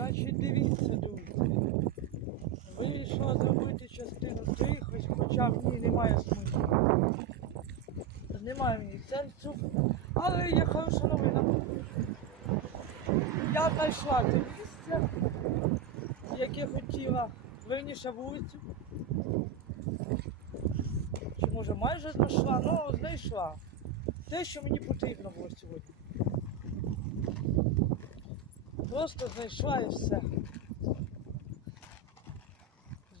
Значить, дивіться, друзі. Вийшла зробити частину тихось, хоча в ній немає смислу. Немає в ній сенсу. Але є хороша новина. Я знайшла те місце, яке хотіла. Верніше вулицю. Чи може майже знайшла? Ну, знайшла. Те, що мені потрібно було сьогодні. Просто знайшла і все.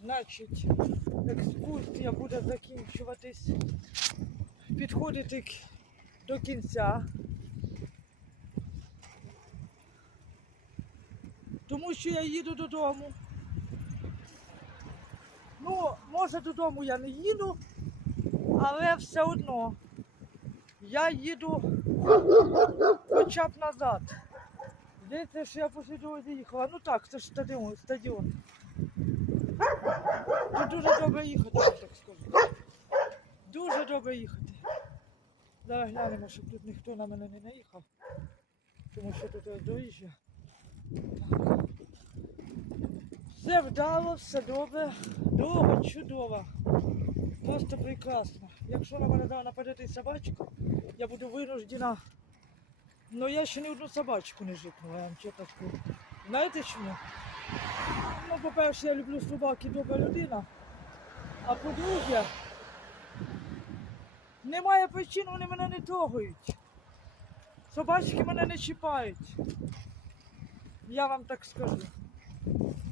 Значить, екскурсія буде закінчуватись, підходити до кінця. Тому що я їду додому. Ну, може додому я не їду, але все одно я їду хоча б назад. Здається, що я після дорозі їхала. Ну так, це ж стадіон. стадіон. Тут дуже добре їхати, я так скажу. Дуже добре їхати. Зараз глянемо, щоб тут ніхто на мене не наїхав. Тому що тут. Так. Все вдало, все добре. Дорога чудова. Просто прекрасно. Якщо на мене той собачка, я буду винуждена. Ну я ще ні одну собачку не жикнула, я вам скажу. Знаєте чому? Ну, по-перше, я люблю собак і добра людина. А по-друге, немає причин, вони мене не трогають. Собачки мене не чіпають. Я вам так скажу.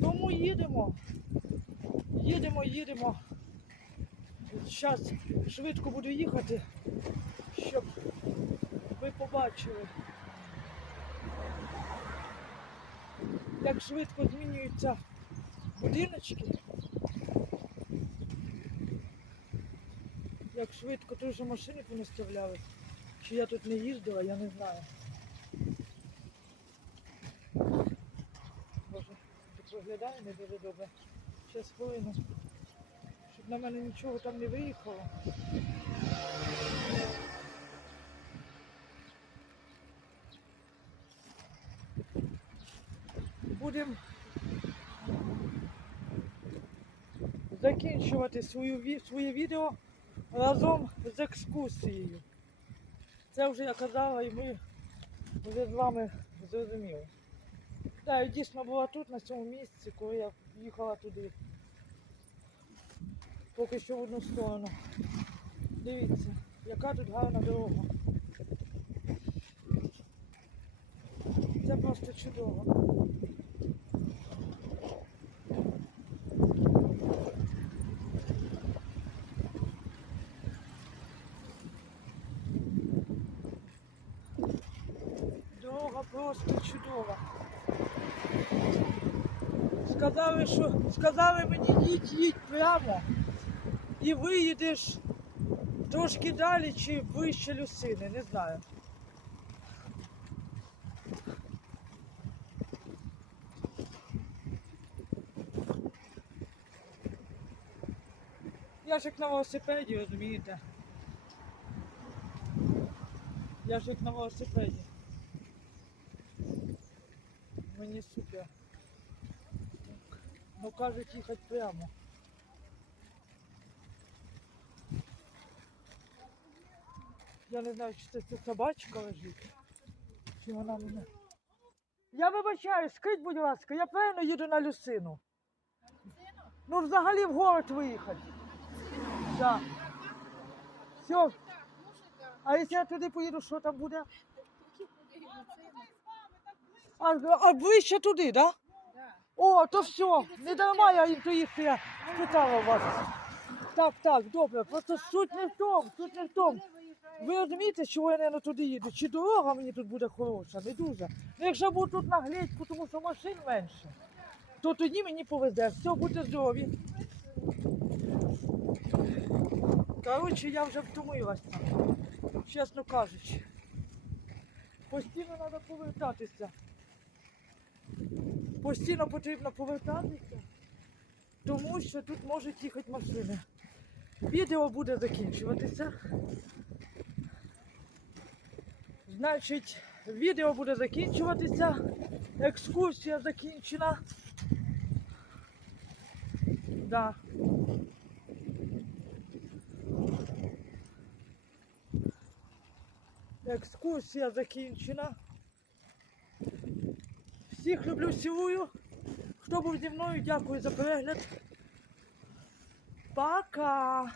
Тому їдемо. Їдемо, їдемо. Зараз швидко буду їхати, щоб ви побачили, як швидко змінюються будиночки. Як швидко тут вже машини понаставляли. Чи я тут не їздила, я не знаю. Боже, тут виглядає не дуже добре. Зараз хвилину. Щоб на мене нічого там не виїхало. Будемо закінчувати свою, своє відео разом з екскурсією. Це вже я казала і ми вже з вами зрозуміли. Так, я дійсно була тут, на цьому місці, коли я їхала туди. Поки що в одну сторону. Дивіться, яка тут гарна дорога. Це просто чудово. Дорога просто чудова. Сказали, що сказали мені їдь, їдь прямо і виїдеш трошки далі чи вище люсини, не знаю. Я ж як на велосипеді, розумієте? Я ж як на велосипеді. Мені супер. Ну кажуть їхати прямо. Я не знаю, чи це, це собачка лежить. Чи вона мене. Я вибачаю, скажіть, будь ласка, я правильно їду на Люсину. Ну взагалі в город виїхати. Так. Все. А якщо я туди поїду, що там буде? А, а ближче туди, так? Да? О, то все, не дарма я інтуїція спитала вас. Так, так, добре. Просто суть не в тому, суть не в тому. Ви розумієте, чого я не туди їду? Чи дорога мені тут буде хороша? Не дуже. Ну, якщо буду тут на наглеть, тому що машин менше, то тоді мені повезе. Все, будьте здорові. Коротше, я вже втомилася, чесно кажучи. Постійно треба повертатися. Постійно потрібно повертатися, тому що тут можуть їхати машини. Відео буде закінчуватися. Значить, Відео буде закінчуватися. Екскурсія закінчена. Да. Екскурсія закінчена. Всіх люблю, цілую. Хто був зі мною, дякую за перегляд. Пока!